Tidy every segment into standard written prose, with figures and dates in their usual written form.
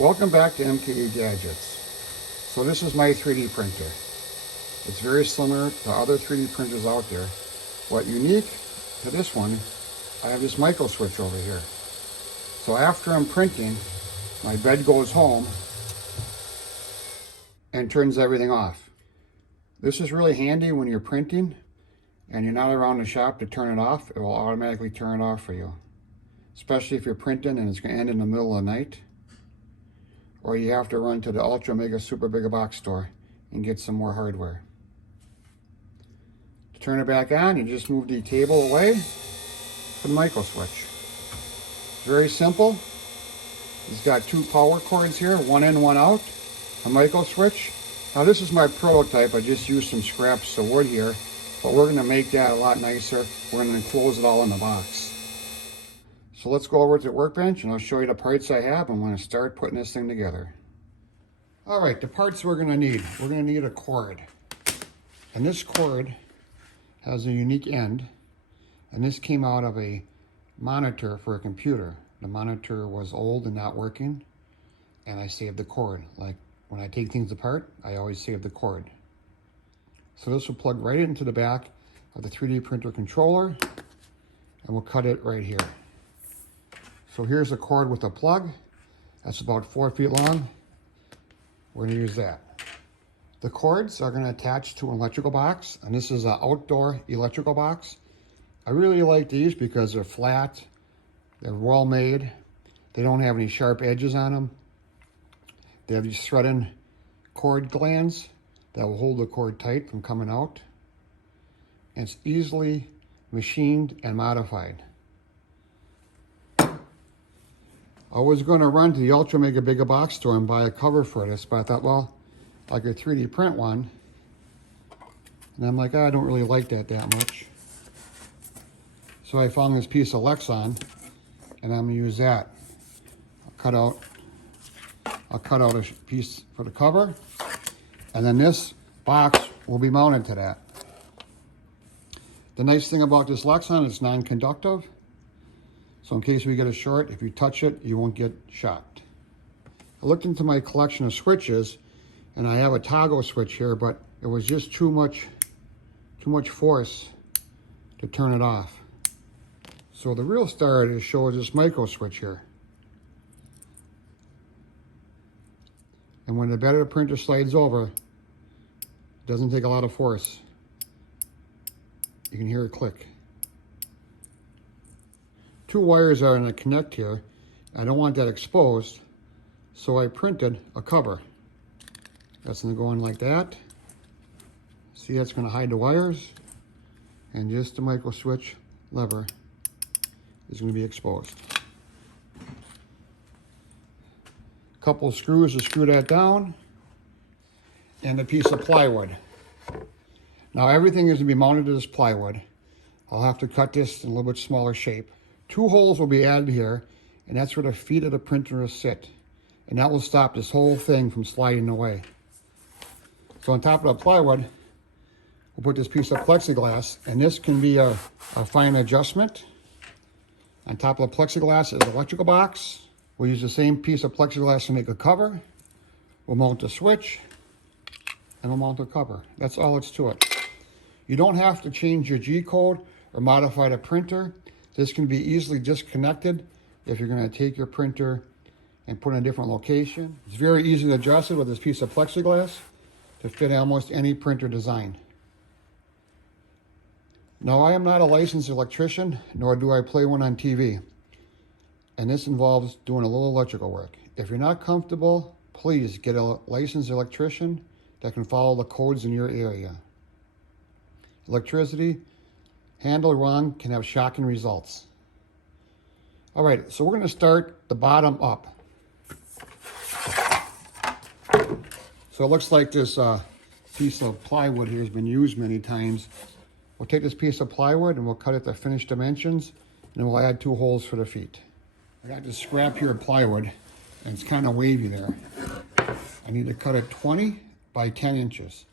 Welcome back to Mkegadgets. So this is my 3D printer. It's very similar to other 3D printers out there. What's unique to this one, I have this micro switch over here. So after I'm printing, my bed goes home and turns everything off. This is really handy when you're printing and you're not around the shop to turn it off. It will automatically turn it off for you. Especially if you're printing and it's going to end in the middle of the night. Or you have to run to the Ultra Mega Super Big Box store and get some more hardware. To turn it back on, you just move the cable away for the micro switch. It's very simple. It's got two power cords here, one in, one out, a micro switch. Now this is my prototype. I just used some scraps of wood here, but we're going to make that a lot nicer. We're going to enclose it all in the box. So let's go over to the workbench and I'll show you the parts I have. I'm going to start putting this thing together. All right, the parts we're going to need. We're going to need a cord. And this cord has a unique end. And this came out of a monitor for a computer. The monitor was old and not working. And I saved the cord. Like when I take things apart, I always save the cord. So this will plug right into the back of the 3D printer controller. And we'll cut it right here. So here's a cord with a plug. That's about 4 feet long. We're going to use that. The cords are going to attach to an electrical box, and this is an outdoor electrical box. I really like these because they're flat, they're well made, they don't have any sharp edges on them. They have these thread-in cord glands that will hold the cord tight from coming out. And it's easily machined and modified. I was going to run to the Ultra Mega Big Box store and buy a cover for this, but I thought, well, I could 3D print one. And I'm like, I don't really like that much. So I found this piece of Lexan, and I'm going to use that. I'll cut out a piece for the cover, and then this box will be mounted to that. The nice thing about this Lexan is it's non-conductive. So in case we get a short, if you touch it, you won't get shocked. I looked into my collection of switches, and I have a toggle switch here, but it was just too much force to turn it off. So the real star is shows this micro switch here. And when the bed of the printer slides over, it doesn't take a lot of force. You can hear it click. Two wires are in a connect here. I don't want that exposed, so I printed a cover. That's going to go in like that. See, that's going to hide the wires, and just the micro switch lever is going to be exposed. A couple of screws to screw that down, and a piece of plywood. Now everything is going to be mounted to this plywood. I'll have to cut this in a little bit smaller shape. 2 holes will be added here, and that's where the feet of the printer will sit. And that will stop this whole thing from sliding away. So on top of the plywood, we'll put this piece of plexiglass, and this can be a fine adjustment. On top of the plexiglass is an electrical box. We'll use the same piece of plexiglass to make a cover. We'll mount the switch, and we'll mount the cover. That's all it's to it. You don't have to change your G-code or modify the printer. This can be easily disconnected if you're going to take your printer and put it in a different location. It's very easy to adjust it with this piece of plexiglass to fit almost any printer design. Now, I am not a licensed electrician, nor do I play one on TV. And this involves doing a little electrical work. If you're not comfortable, please get a licensed electrician that can follow the codes in your area. Electricity handled wrong can have shocking results. All right, so we're going to start the bottom up. So it looks like this piece of plywood here has been used many times. We'll take this piece of plywood and we'll cut it to finished dimensions, and then we'll add 2 holes for the feet. I got this scrap here of plywood, and it's kind of wavy there. I need to cut it 20 by 10 inches.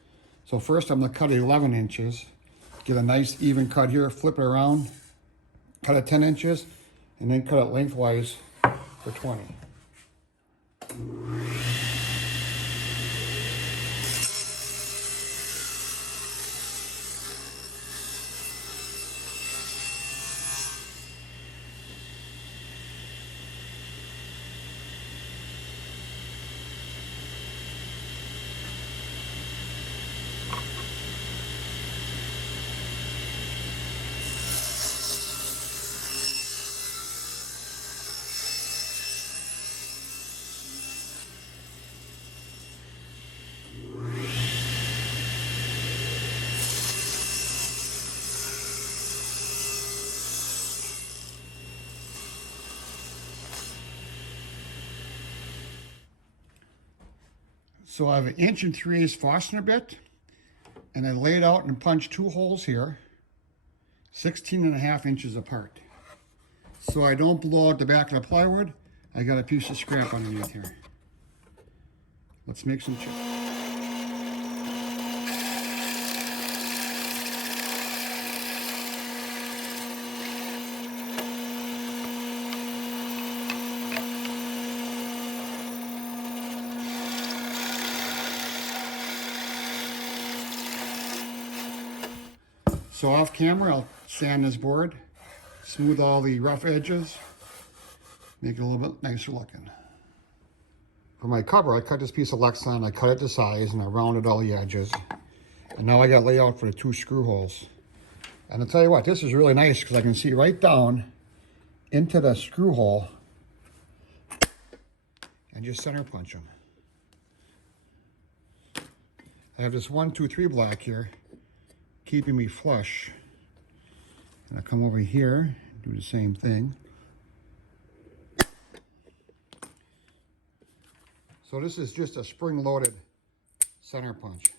So first I'm going to cut it 11 inches. Get a nice even cut here, flip it around, cut it 10 inches, and then cut it lengthwise for 20. So I have an 1 3/8 Forstner bit, and I laid out and punched 2 holes here, 16.5 inches apart. So I don't blow out the back of the plywood. I got a piece of scrap underneath here. Let's make some chips. So off camera, I'll sand this board, smooth all the rough edges, make it a little bit nicer looking. For my cover, I cut this piece of Lexan, I cut it to size, and I rounded all the edges. And now I got layout for the 2 screw holes. And I'll tell you what, this is really nice because I can see right down into the screw hole and just center punch them. I have this 1, 2, 3 block here, keeping me flush. And I come over here, do the same thing. So this is just a spring-loaded center punch.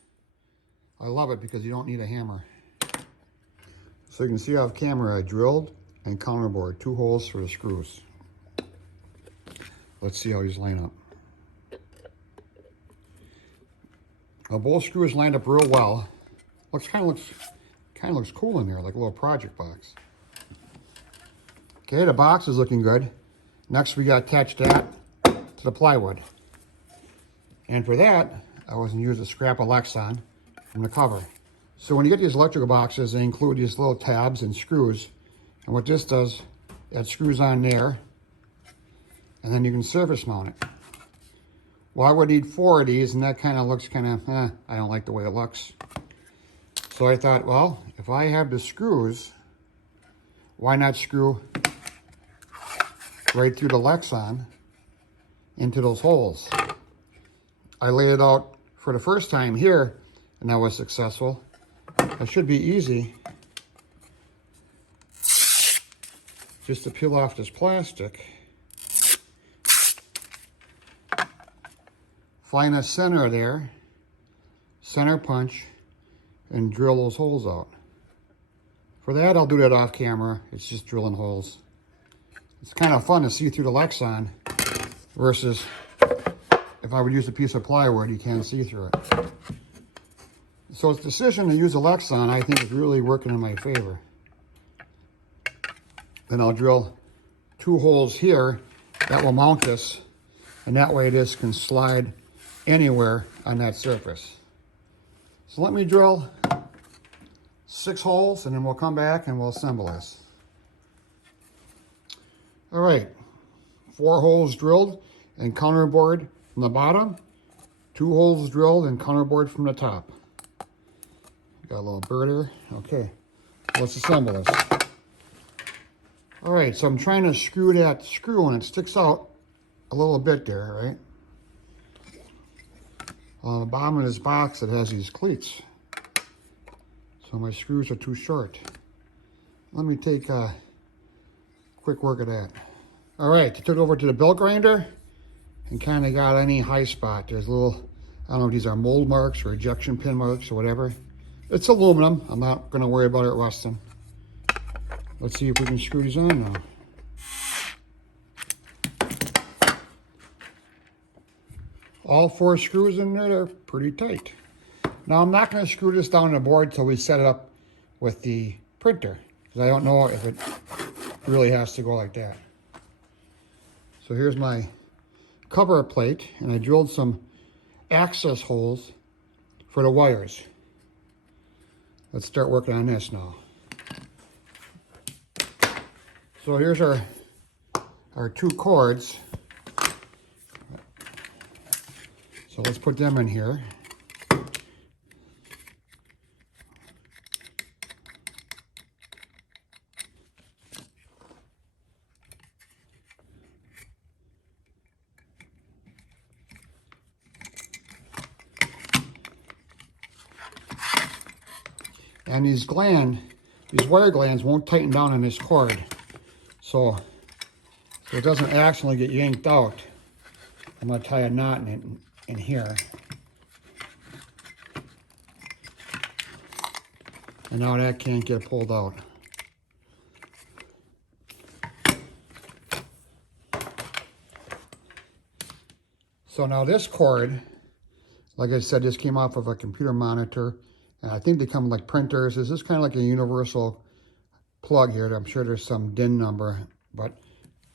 I love it because you don't need a hammer. So you can see off camera, I drilled and counterbored 2 holes for the screws. Let's see how these line up. Now both screws lined up real well. Kind of looks cool in there, like a little project box. Okay, the box is looking good. Next, we got to attach that to the plywood. And for that, I was going to use a scrap of Lexan from the cover. So when you get these electrical boxes, they include these little tabs and screws. And what this does, it screws on there, and then you can surface mount it. Well, I would need 4 of these, and that kind of looks I don't like the way it looks. So I thought, well, if I have the screws, why not screw right through the Lexan into those holes? I laid it out for the first time here, and I was successful. It should be easy just to peel off this plastic, find the center there, center punch, and drill those holes out. For that, I'll do that off camera. It's just drilling holes. It's kind of fun to see through the Lexan versus if I would use a piece of plywood, you can't see through it. So its decision to use a Lexan, I think, is really working in my favor. Then I'll drill 2 holes here that will mount this, and that way this can slide anywhere on that surface. So let me drill 6 holes, and then we'll come back and we'll assemble this. All right, 4 holes drilled and counterbored from the bottom, 2 holes drilled and counterbored from the top. Got a little birder. Okay, let's assemble this. All right, so I'm trying to screw that screw, and it sticks out a little bit there, right? On the bottom of this box, it has these cleats. So my screws are too short. Let me take a quick work of that. All right, I took it over to the belt grinder and kind of got any high spot. There's little, I don't know if these are mold marks or ejection pin marks or whatever. It's aluminum. I'm not going to worry about it rusting. Let's see if we can screw these on now. All 4 screws in there, they're pretty tight. Now I'm not going to screw this down the board till we set it up with the printer, because I don't know if it really has to go like that. So here's my cover plate, and I drilled some access holes for the wires. Let's start working on this now. So here's our 2 cords. So let's put them in here. And these wire glands won't tighten down on this cord. So it doesn't accidentally get yanked out. I'm going to tie a knot in here. And now that can't get pulled out. So now this cord, like I said, this came off of a computer monitor, and I think they come like printers. This is kind of like a universal plug here. I'm sure there's some DIN number, but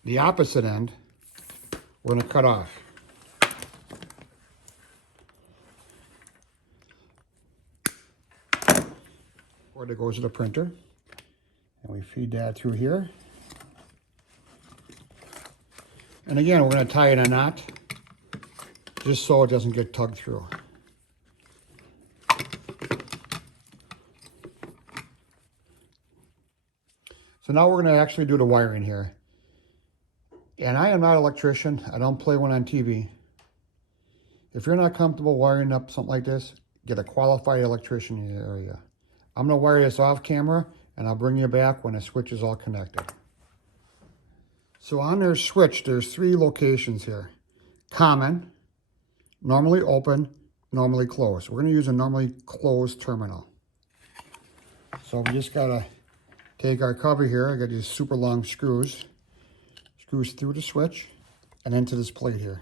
the opposite end, we're gonna cut off. Cord that goes to the printer, and we feed that through here. And again, we're gonna tie in a knot, just so it doesn't get tugged through. So now we're going to actually do the wiring here. And I am not an electrician. I don't play one on TV. If you're not comfortable wiring up something like this, get a qualified electrician in the area. I'm going to wire this off camera, and I'll bring you back when the switch is all connected. So on their switch, there's 3 locations here. Common, normally open, normally closed. We're going to use a normally closed terminal. So we just got to take our cover here. I got these super long screws. Screws through the switch and into this plate here.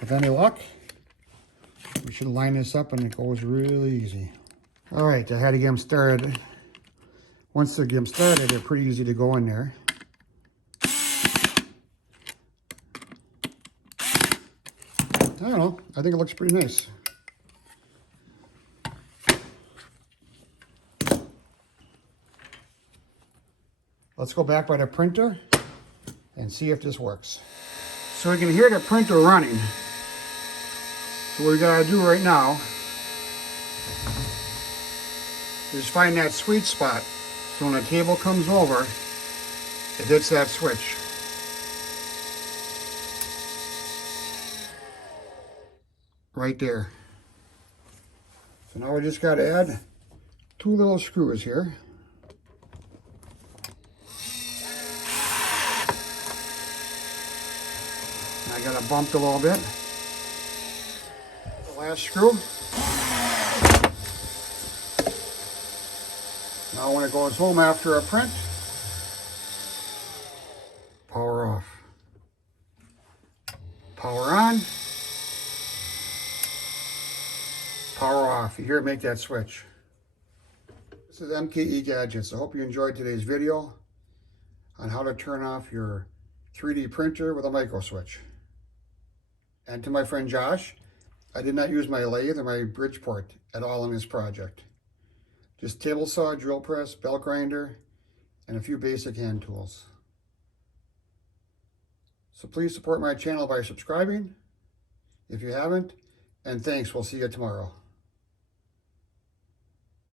With any luck, we should line this up and it goes really easy. All right, I had to get them started. Once they get them started, they're pretty easy to go in there. I don't know, I think it looks pretty nice. Let's go back by the printer and see if this works. So we can hear the printer running. So what we gotta do right now is find that sweet spot. So when the table comes over, it hits that switch. Right there. So now we just got to add 2 little screws here. And I got to bump it a little bit. The last screw. Now when it goes home after a print, power off. Power on. Power off. You hear it make that switch. This is MKE Gadgets. I hope you enjoyed today's video on how to turn off your 3D printer with a micro switch. And to my friend Josh, I did not use my lathe or my Bridgeport at all in this project. Just table saw, drill press, belt grinder, and a few basic hand tools. So please support my channel by subscribing if you haven't, and thanks. We'll see you tomorrow.